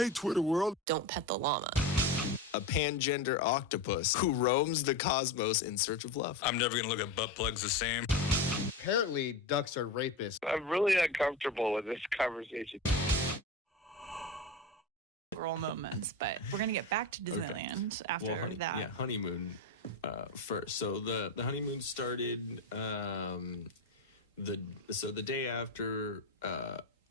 Hey, Twitter world. Don't pet the llama. A pangender octopus who roams the cosmos in search of love. I'm never going to look at butt plugs the same. Apparently, ducks are rapists. I'm really uncomfortable with this conversation. Girl moments, but we're going to get back to Disneyland after that. Yeah, honeymoon first. So the honeymoon started the day after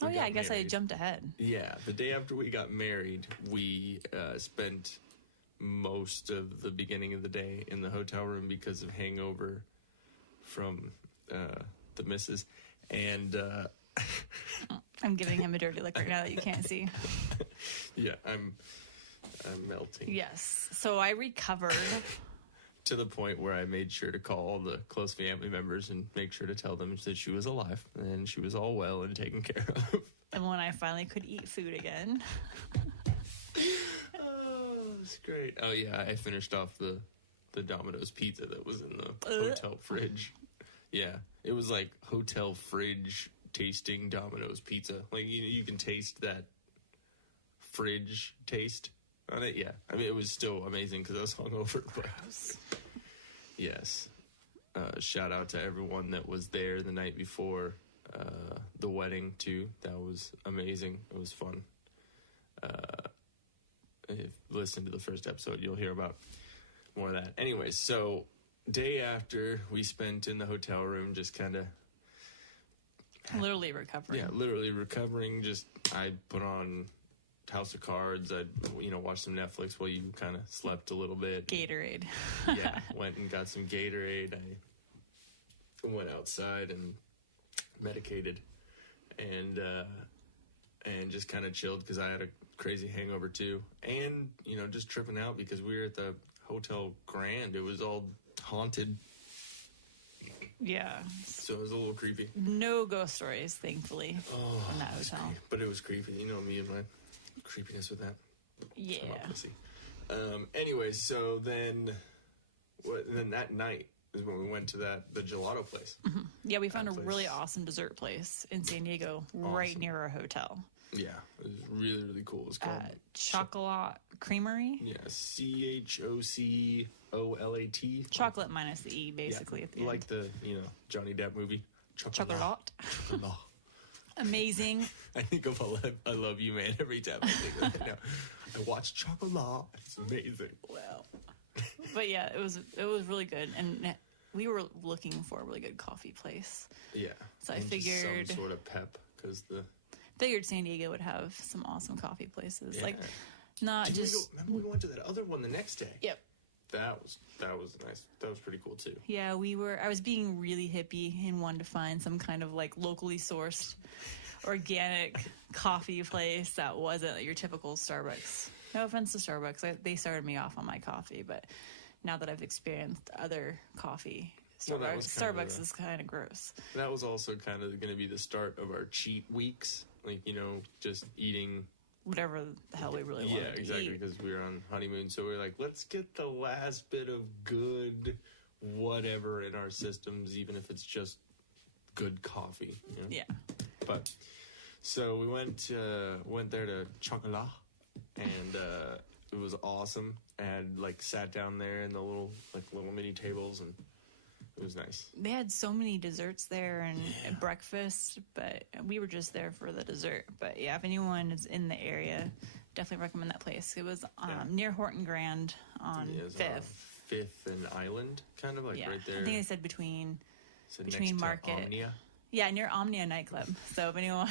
I guess I jumped ahead. Yeah, the day after we got married, we spent most of the beginning of the day in the hotel room because of hangover from the missus. And I'm giving him a dirty look right now that you can't see. Yeah, I'm melting. Yes. So I recovered. To the point where I made sure to call all the close family members and make sure to tell them that she was alive and she was all well and taken care of. And when I finally could eat food again. Oh, that's great. Oh, yeah, I finished off the Domino's pizza that was in the hotel fridge. Yeah, it was like hotel fridge tasting Domino's pizza. Like, you can taste that fridge taste on it. Yeah, I mean, it was still amazing because I was hungover. But yes, shout out to everyone that was there the night before the wedding too. That was amazing. It was fun. If you listen to the first episode, you'll hear about more of that. Anyways, so day after, we spent in the hotel room just kind of literally recovering. Yeah, literally recovering. Just I put on House of Cards. I'd watch some Netflix while you kind of slept a little bit. Gatorade. Yeah, went and got some Gatorade. I went outside and medicated, and just kind of chilled because I had a crazy hangover too, and just tripping out because we were at the Hotel Grand. It was all haunted. Yeah. So it was a little creepy. No ghost stories, thankfully, in that hotel. But it was creepy. You know me and my creepiness with that. Yeah. Anyways, so then that night is when we went to the gelato place. Mm-hmm. Yeah, we found a really awesome dessert place in San Diego, right near our hotel. Yeah, it was really, really cool. It was called Chocolat Creamery. Yeah, CHOCOLAT. Chocolate minus the E, basically, at the end. Like the Johnny Depp movie. Chocolat. Amazing. I think of I Love You, Man, every time I think of it now. I watch Chocolat. It's amazing. Well, but yeah, it was really good, and we were looking for a really good coffee place. Yeah. So I figured some sort of pep because figured San Diego would have some awesome coffee places. Yeah. Like not remember we went to that other one the next day? Yep. That was nice. That was pretty cool too. Yeah, I was being really hippie and wanted to find some kind of like locally sourced organic coffee place that wasn't like your typical Starbucks. No offense to Starbucks. They started me off on my coffee, but now that I've experienced other coffee, Starbucks is kind of gross. That was also kind of going to be the start of our cheat weeks. Like, just eating whatever the hell we really wanted to eat. Yeah, exactly, because we were on honeymoon. So we were like, let's get the last bit of good whatever in our systems, even if it's just good coffee. Yeah. But so we went there to Chocolat, and it was awesome. I had sat down there in the little mini tables, and it was nice. They had so many desserts there and breakfast, but we were just there for the dessert. But yeah, if anyone is in the area, definitely recommend that place. It was near Horton Grand on 5th. 5th and Island, kind of right there. I think I said between next Market. To Omnia. Yeah, near Omnia nightclub. So if anyone,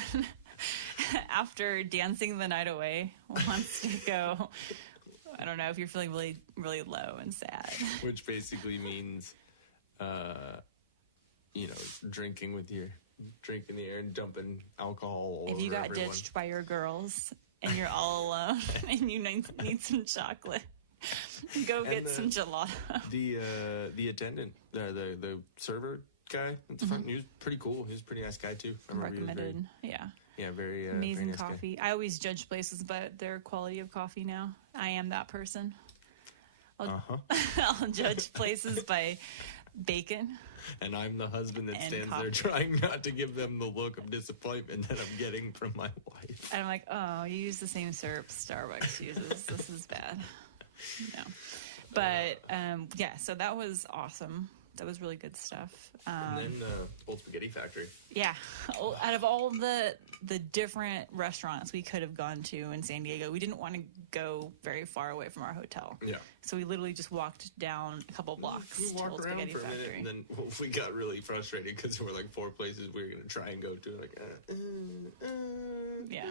after dancing the night away, wants to go, I don't know, if you're feeling really, really low and sad. Which basically means drinking in the air and dumping alcohol all over If you got everyone. ditched by your girls and you're all alone and you need some chocolate, go get some gelato. The attendant, the server guy at the front, he was pretty cool. He was a pretty nice guy too. Recommended. Yeah, very amazing very nice coffee. Guy. I always judge places by their quality of coffee now. I am that person. I'll judge places by bacon. And I'm the husband that And stands coffee. there trying not to give them the look of disappointment that I'm getting from my wife. And I'm like, oh, you use the same syrup Starbucks uses. This is bad. No. But, yeah, so that was awesome. That was really good stuff. And then Old Spaghetti Factory. Yeah. Out of all the different restaurants we could have gone to in San Diego, we didn't want to go very far away from our hotel. Yeah. So we literally just walked down a couple blocks We to Old walked around Spaghetti for a minute, Factory. and then we got really frustrated because there were like 4 places we were going to try and go to. Like, Yeah.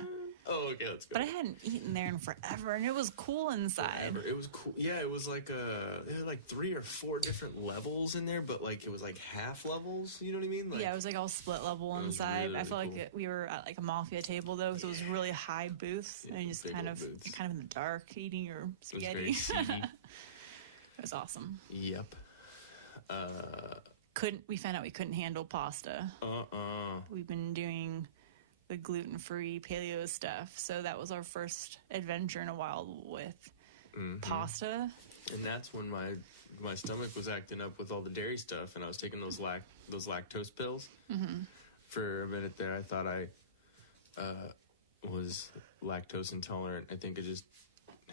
Oh, okay, let's go. But I hadn't eaten there in forever, and it was cool inside. It was cool. Yeah, it was like it had like 3 or 4 different levels in there, but like it was like half levels. You know what I mean? Like, Yeah, it was like all split level was inside. really, I felt really like we were at like a mafia table though, so it was really high booths, Yeah, and just big kind old of booths. you're kind of in the dark eating your it was very spaghetti. seedy. It was awesome. Yep. We found out we couldn't handle pasta. We've been doing the gluten-free paleo stuff, so that was our first adventure in a while with pasta. And that's when my stomach was acting up with all the dairy stuff, and I was taking those lactose pills. For a minute there, I thought I was lactose intolerant. I think I just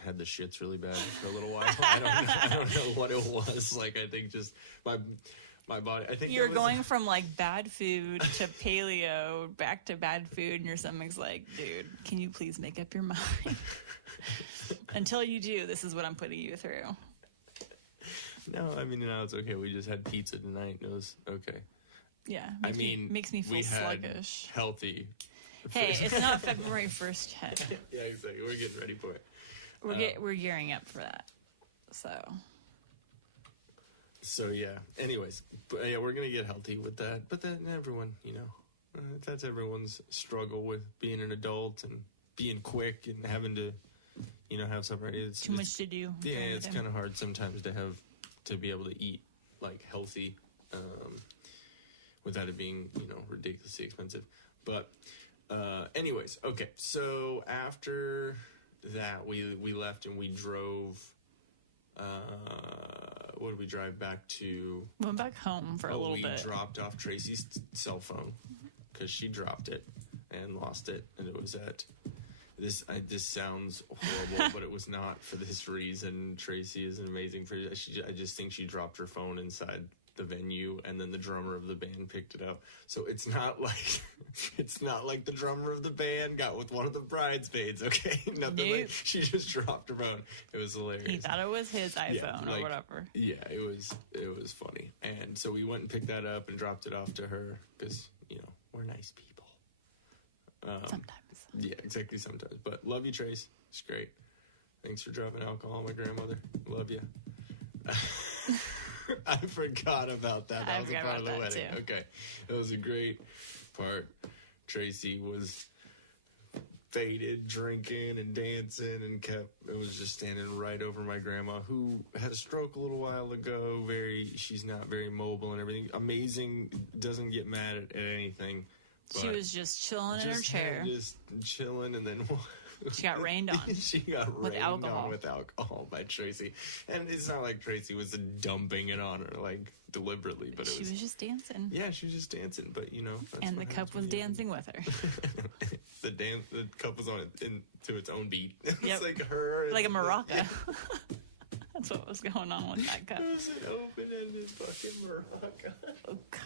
had the shits really bad for a little while. I don't know what it was. Like, I think just my body. I think You're that was- going from like bad food to paleo back to bad food, and your stomach's like, dude, can you please make up your mind? Until you do, this is what I'm putting you through. No, I mean, no, it's okay. We just had pizza tonight, and it was okay. Yeah, makes me feel we had sluggish. healthy. Hey, it's not February 1st yet. Yeah, exactly. We're getting ready for it. We're gearing up for that. So yeah. Anyways, but yeah, we're gonna get healthy with that. But then everyone, that's everyone's struggle with being an adult and being quick and having to, have something ready. It's Too much to do. Yeah, during the it's day. kind of hard sometimes to be able to eat like healthy, without it being ridiculously expensive. But anyways, okay. So after that, we left and we drove. What did we drive back to? Went back home for a little bit. We dropped off Tracy's cell phone because she dropped it and lost it, and it was at this. This sounds horrible, but it was not for this reason. Tracy is an amazing person. I just think she dropped her phone inside the venue, and then the drummer of the band picked it up. So it's not like the drummer of the band got with one of the bridesmaids. Okay, nothing. Nope. Like, she just dropped her phone. It was hilarious. He thought it was his iPhone or whatever. Yeah, it was funny. And so we went and picked that up and dropped it off to her because we're nice people. Sometimes. Yeah, exactly. Sometimes, but love you, Trace. It's great. Thanks for dropping alcohol, my grandmother. Love you. I forgot about that. That was a part of the wedding. Too. Okay, it was a great part. Tracy was faded, drinking and dancing, and it was just standing right over my grandma, who had a stroke a little while ago. She's not very mobile and everything. Amazing, doesn't get mad at anything. She was just chilling in her chair. Just chilling, and then She got rained on. She got With rained alcohol. on with alcohol by Tracy. And it's not like Tracy was dumping it on her, like, deliberately. But She was just dancing. Yeah, she was just dancing, but, that's And what the happens cup was when you- dancing with her. The cup was on it to its own beat. Yep. It's like her. Like a maraca. That's what was going on with that cup. It was an open-ended fucking maraca. Oh, God.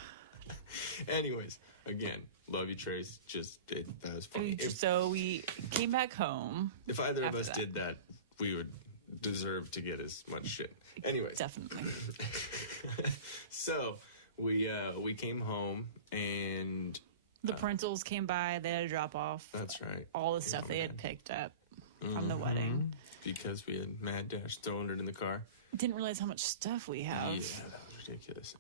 Anyways, again, love you, Trace. That was funny. So we came back home. If either of after us that. did that, we would deserve to get as much shit. Anyways. Definitely. So we came home and The Princels came by. They had to drop off that's right, all the stuff they had picked up from the wedding. because we had mad dash throwing it in the car. Didn't realize how much stuff we have. Yeah, that was ridiculous.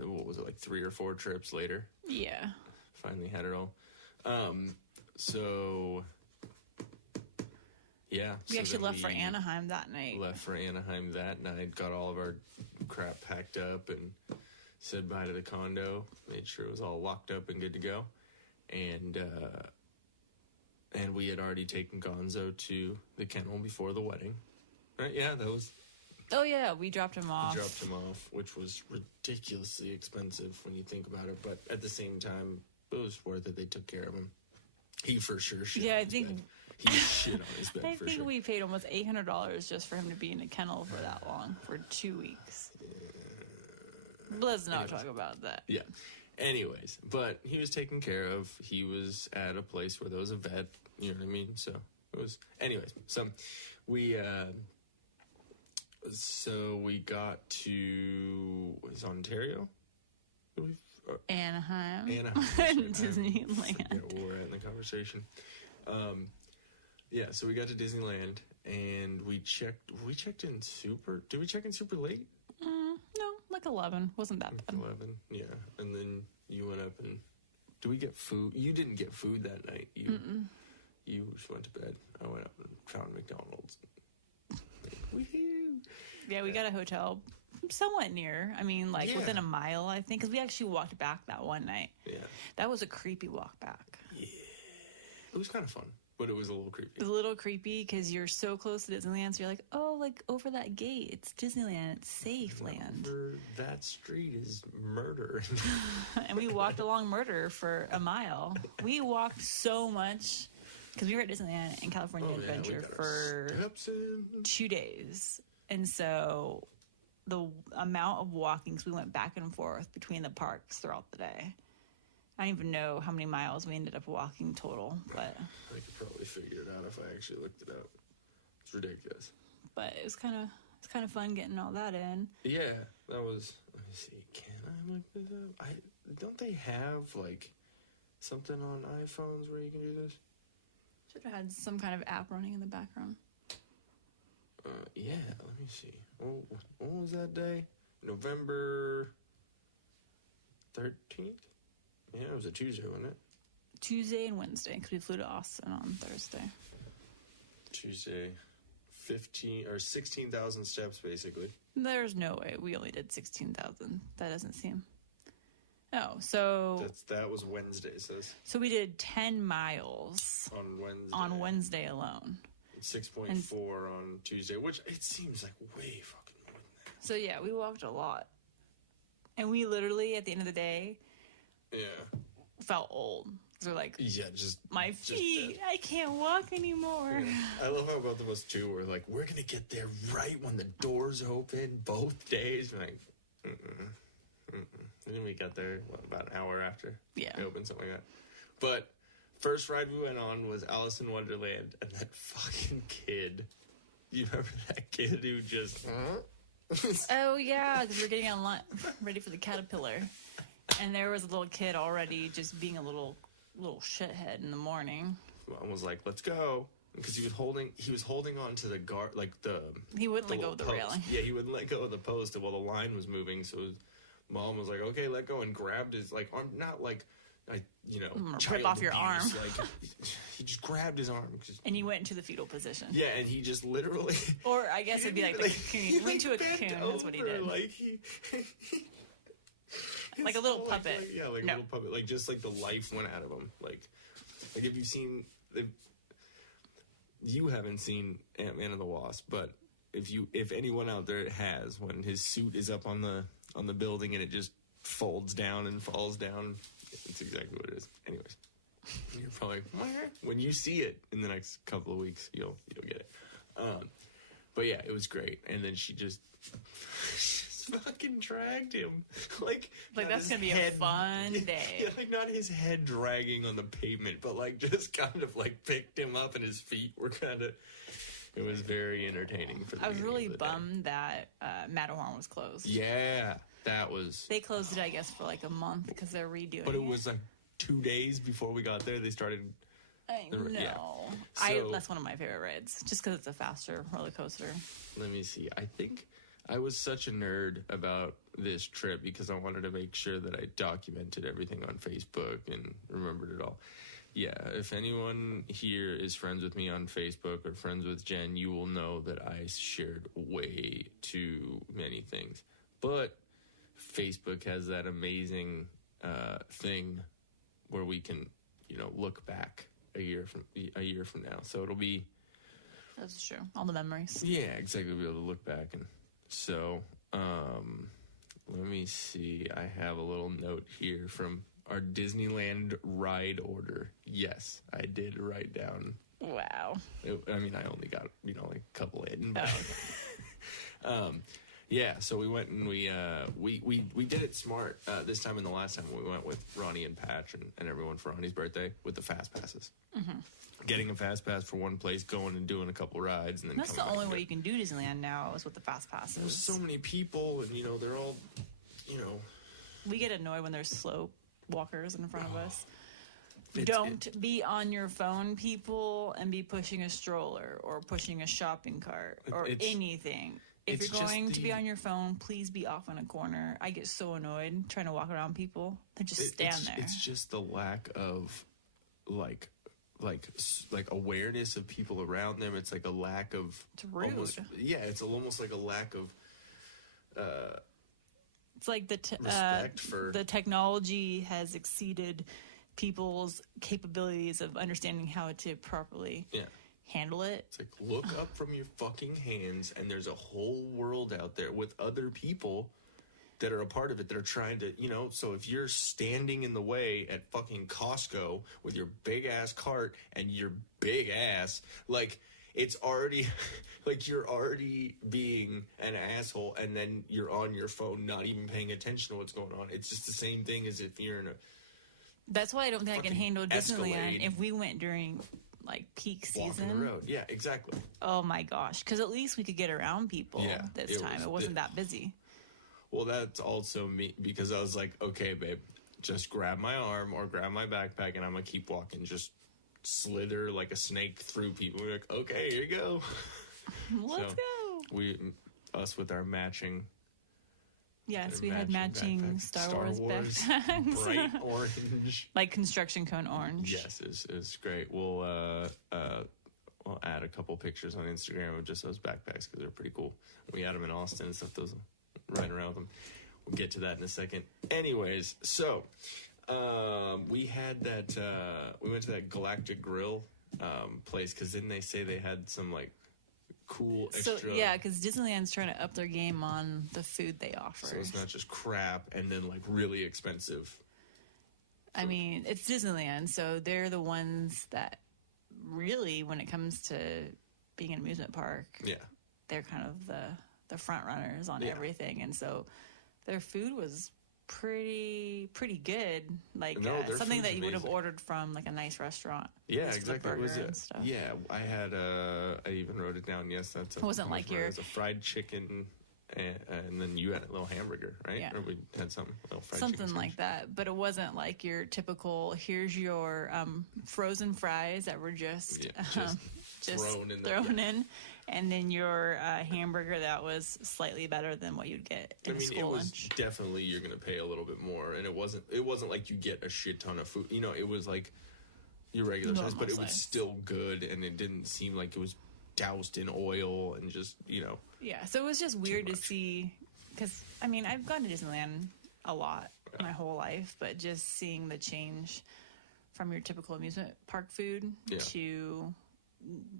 What was it, like 3 or 4 trips later? Yeah. Finally had it all. So yeah, We so actually then left for Anaheim that night. Left for Anaheim that night. Got all of our crap packed up and said bye to the condo. Made sure it was all locked up and good to go. And we had already taken Gonzo to the kennel before the wedding. Right? Yeah, that was Oh yeah, we dropped him off. We dropped him off, which was ridiculously expensive when you think about it. But at the same time, it was worth it. They took care of him. He for sure shit Yeah, on I his think bed. He shit on his bed I for think sure. we paid almost $800 just for him to be in a kennel for that long, for 2 weeks. But let's not talk about that. Yeah. Anyways, but he was taken care of. He was at a place where there was a vet. You know what I mean? So it was. Anyways, so we got to Ontario. Anaheim. Anaheim. Disneyland. Forget where we're at in the conversation. Yeah, so we got to Disneyland and we checked in super. Did we check in super late? No, like 11. Wasn't that bad. 11. Yeah, and then you went up and. Do we get food? You didn't get food that night. You just went to bed. I went up and found McDonald's. Woohoo! Yeah, we got a hotel somewhat near. I mean, like Yeah. within a mile, I think, because we actually walked back that one night. Yeah, That was a creepy walk back. it was kind of fun, but it was a little creepy. It was a little creepy because you're so close to Disneyland, so you're like, oh, like over that gate, it's Disneyland, it's safe land. Over that street is murder. And we walked along Murder for a mile. We walked so much because we were at Disneyland and California Oh, yeah, we Adventure got our for steps in. 2 days. And so the amount of walkings we went back and forth between the parks throughout the day. I don't even know how many miles we ended up walking total, but I could probably figure it out if I actually looked it up. It's ridiculous. it was kind of fun getting all that in. Yeah, that was. Let me see. Can I look this up? Don't they have like something on iPhones where you can do this? Should have had some kind of app running in the background. Yeah. Let me see. What was that day? November 13th. Yeah, it was a Tuesday, wasn't it? Tuesday and Wednesday, because we flew to Austin on Thursday. Tuesday, 16,000 steps basically. There's no way we only did 16,000. That doesn't seem. Oh, so That was Wednesday. It says we did 10 miles on Wednesday. on Wednesday alone. 6.4 on Tuesday, which it seems like way fucking more than that. So yeah, we walked a lot, and we literally at the end of the day Yeah. felt old. They're like, Yeah, just my just feet, dead. I can't walk anymore. Yeah. I love how both of us too were like, we're gonna get there right when the doors open both days. We're like, and then we got there about an hour after Yeah. it opened, something like that. But first ride we went on was Alice in Wonderland, and that fucking kid. You remember that kid who just? Oh yeah, because we're getting online, ready for the caterpillar, and there was a little kid already just being a little shithead in the morning. Mom was like, "Let's go," because he was holding on to the guard, like the. He wouldn't let go little of the post. railing. Yeah, he wouldn't let go of the post while the line was moving. So his mom was like, "Okay, let go," and grabbed his arm, not like, Rip child off your abuse. arm. Like he just grabbed his arm. And he went into the fetal position. Yeah, and he just literally. Or I guess it'd be like the cocoon. He went to a bent cocoon. That's what he over, did. Like he. Like a little Like puppet. a No. little puppet. Like just like the life went out of him. Like if you've seen, you haven't seen Ant-Man and the Wasp, but if anyone out there has, when his suit is up on the building and it just folds down and falls down, it's exactly what it is. Anyways, you're probably when you see it in the next couple of weeks, you'll get it. But yeah, it was great. And then she just fucking dragged him. Like Like, that's gonna be a fun day. Yeah, like not his head dragging on the pavement, but like just kind of like picked him up and his feet were kind of. It was very entertaining for the I was beginning really of the day. bummed that Matterhorn was closed. Yeah, that was. They closed it, I guess, for like a month because they're redoing But it was like 2 days before we got there. They started. I know. yeah. That's one of my favorite rides, just because it's a faster roller coaster. Let me see. I think I was such a nerd about this trip because I wanted to make sure that I documented everything on Facebook and remembered it all. Yeah, if anyone here is friends with me on Facebook or friends with Jen, you will know that I shared way too many things. But Facebook has that amazing thing where we can, look back a year from now. So it'll be. That's true. All the memories. Yeah, exactly. We'll be able to look back and So, let me see. I have a little note here from our Disneyland ride order. Yes, I did write down. Wow. I only got, like a couple in. But Oh. yeah, so we went and we did it smart this time, and the last time we went with Ronnie and Patch and everyone for Ronnie's birthday with the fast passes. Mm-hmm. Getting a fast pass for one place, going and doing a couple rides, and then That's the only way you can do Disneyland now is with the fast passes. There's so many people, and they're all, We get annoyed when there's slow walkers in front of us. Don't be on your phone, people, and be pushing a stroller or pushing a shopping cart or anything. If you're going to be on your phone, please be off in a corner. I get so annoyed trying to walk around people. They just stand there. It's just the lack of, like awareness of people around them. It's like a lack of. It's rude. It's almost like a lack of. It's like respect for the technology has exceeded people's capabilities of understanding how to properly handle it. It's like, look up from your fucking hands, and there's a whole world out there with other people that are a part of it that are trying to, so if you're standing in the way at fucking Costco with your big ass cart and your big ass, like, it's already, like, you're already being an asshole, and then you're on your phone not even paying attention to what's going on. It's just the same thing as if you're in a. That's why I don't think I can handle Disneyland Escalade. if we went during, like, peak season. Walking the road. Yeah, exactly. Oh my gosh, because at least we could get around people this time. It wasn't that busy. Well, that's also me, because I was like, okay, babe, just grab my arm or grab my backpack, and I'm going to keep walking. Just slither like a snake through people. We're like, okay, here you go. Let's go. Us with our matching. Yes, we had matching backpacks. Star Wars backpacks. Bright orange. Like construction cone orange. Yes, it's great. We'll add a couple pictures on Instagram of just those backpacks because they're pretty cool. We had them in Austin and stuff. Those riding around with them. We'll get to that in a second. Anyways, so we had that. We went to that Galactic Grill place because didn't they say they had some like cool extra? So yeah, because Disneyland's trying to up their game on the food they offer. So it's not just crap and then like really expensive. I mean, it's Disneyland, so they're the ones that really, when it comes to being an amusement park, they're kind of the front runners on everything, and so their food was pretty good, like something that you would have ordered from like a nice restaurant. Yeah, exactly. It was it? Yeah, I had I even wrote it down. Yes, that's. It wasn't like it was a fried chicken, and then you had a little hamburger, right? Yeah. Or we had something Like that, but it wasn't like your typical. Here's your frozen fries that were just thrown in. And then your hamburger that was slightly better than what you'd get in a school lunch. Definitely you're going to pay a little bit more, and it wasn't like you get a shit ton of food. It was like your regular size, but it was still good, and it didn't seem like it was doused in oil and just Yeah, so it was just weird to see, because I mean I've gone to Disneyland a lot my whole life, but just seeing the change from your typical amusement park food to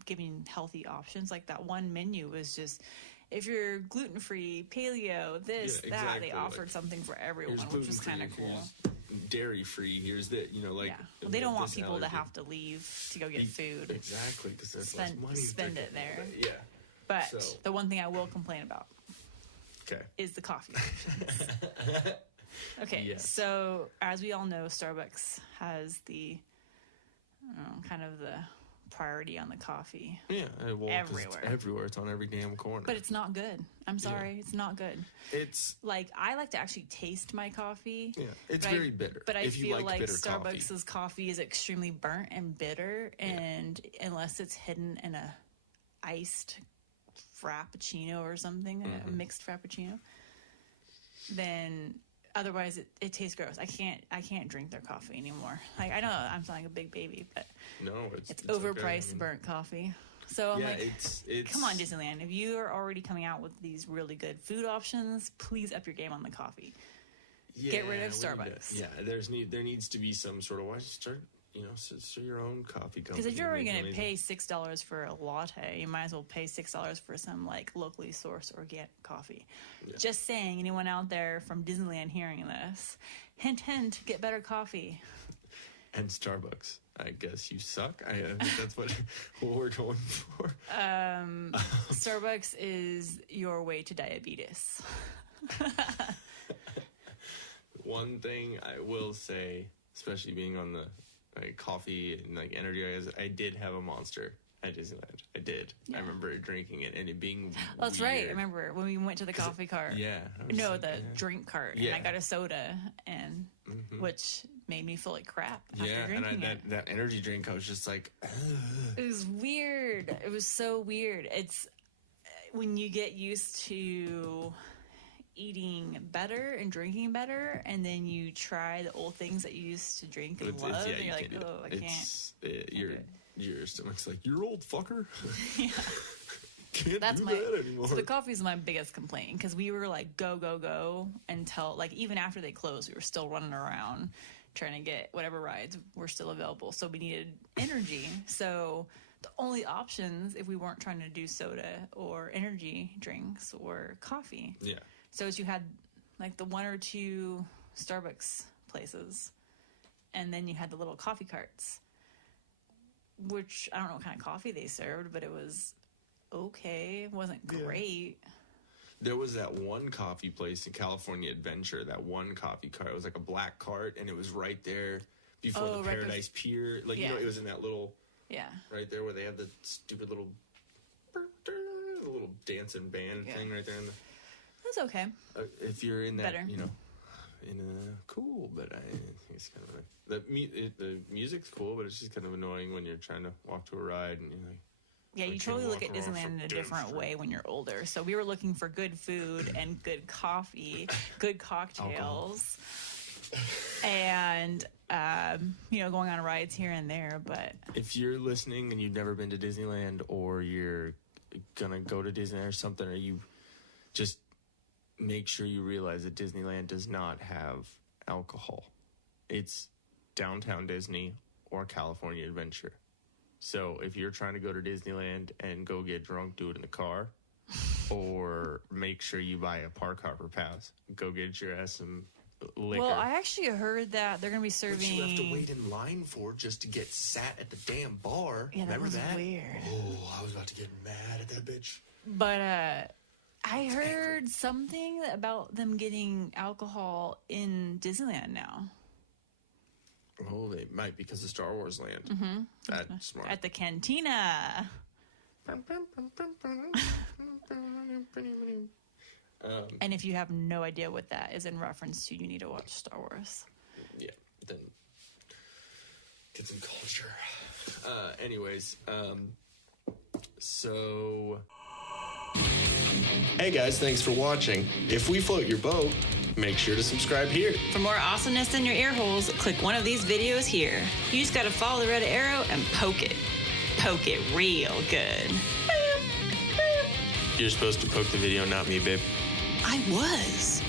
giving healthy options. Like that one menu was just, if you're gluten-free, paleo, this, that, they offered something for everyone, which was kind of cool. Dairy-free, here's that, Well, they don't want people to have to leave to go get food. Exactly, because there's less money. Spend it there. Yeah. But the one thing I will complain about is the coffee options. Okay, so as we all know, Starbucks has the kind of the priority on the coffee. Yeah, well, everywhere. It's everywhere. It's on every damn corner. But it's not good. I'm sorry, it's not good. It's like, I like to actually taste my coffee. Yeah, it's very bitter. But I feel like Starbucks' coffee is extremely burnt and bitter, and unless it's hidden in a iced frappuccino or something, a mixed frappuccino, then otherwise it tastes gross. I can't drink their coffee anymore. Like, I know I'm sounding like a big baby, but no, it's overpriced, okay. burnt coffee. So I'm like, it's come on, Disneyland. If you are already coming out with these really good food options, please up your game on the coffee. Get rid of Starbucks. There needs to be some sort of so your own coffee company. Because if you're already make going to amazing- pay $6 for a latte, you might as well pay $6 for some like locally sourced organic coffee. Yeah. Just saying, anyone out there from Disneyland hearing this, hint, hint, get better coffee. And Starbucks. I guess you suck. I think that's what we're going for. Starbucks is your way to diabetes. One thing I will say, especially being on the coffee and like energy, is I did have a Monster at Disneyland. I did. Yeah. I remember drinking it and it being Oh, that's right. I weird. remember when we went to the coffee cart. Yeah. I was No, like, the yeah. drink cart. Yeah. And I got a soda, and which made me feel like crap after Yeah, and drinking it. that energy drink, I was just like, ugh. It was weird. It was so weird. It's when you get used to eating better and drinking better, and then you try the old things that you used to drink and love, and you you're like, can't do oh, I it. can't. Your stomach's like, you're old fucker. Yeah. Can't That's do my. that anymore. So the coffee's my biggest complaint, because we were like go go go until like even after they closed, we were still running around trying to get whatever rides were still available. So we needed energy. So the only options, if we weren't trying to do soda or energy drinks, were coffee. Yeah. So as you had like the one or two Starbucks places, and then you had the little coffee carts, which I don't know what kind of coffee they served, but it was okay. It wasn't great. There was that one coffee place in California Adventure, that one coffee cart. It was like a black cart, and it was right there before Oh, the right Paradise Pier. Like, Yeah. it was in that little, Yeah. right there where they have the stupid little, the little dancing band thing right there. It was okay. If you're in that, Better. cool, but I think it's kind of like, the music's cool, but it's just kind of annoying when you're trying to walk to a ride and you're like, Yeah, I you can't totally look walk at around Disneyland in a for different damn way when you're older. So we were looking for good food and good coffee, good cocktails, and going on rides here and there. But if you're listening and you've never been to Disneyland, or you're gonna go to Disneyland or something, or you just make sure you realize that Disneyland does not have alcohol. It's downtown Disney or California Adventure. So if you're trying to go to Disneyland and go get drunk, do it in the car, or make sure you buy a park hopper pass. Go get your ass some liquor. well, I actually heard that they're going to be serving. Which you have to wait in line for just to get sat at the damn bar. Yeah, that Remember was that? weird. Oh, I was about to get mad at that bitch. But I heard something about them getting alcohol in Disneyland now Oh, they might because of Star Wars Land. Mm-hmm. That's smart. at the cantina. And if you have no idea what that is in reference to, you need to watch Star Wars. Yeah, then get some culture. Anyways, so... Hey guys, thanks for watching. If we float your boat, make sure to subscribe here. For more awesomeness in your ear holes, click one of these videos here. You just gotta follow the red arrow and poke it. Poke it real good. You're supposed to poke the video, not me, babe. I was.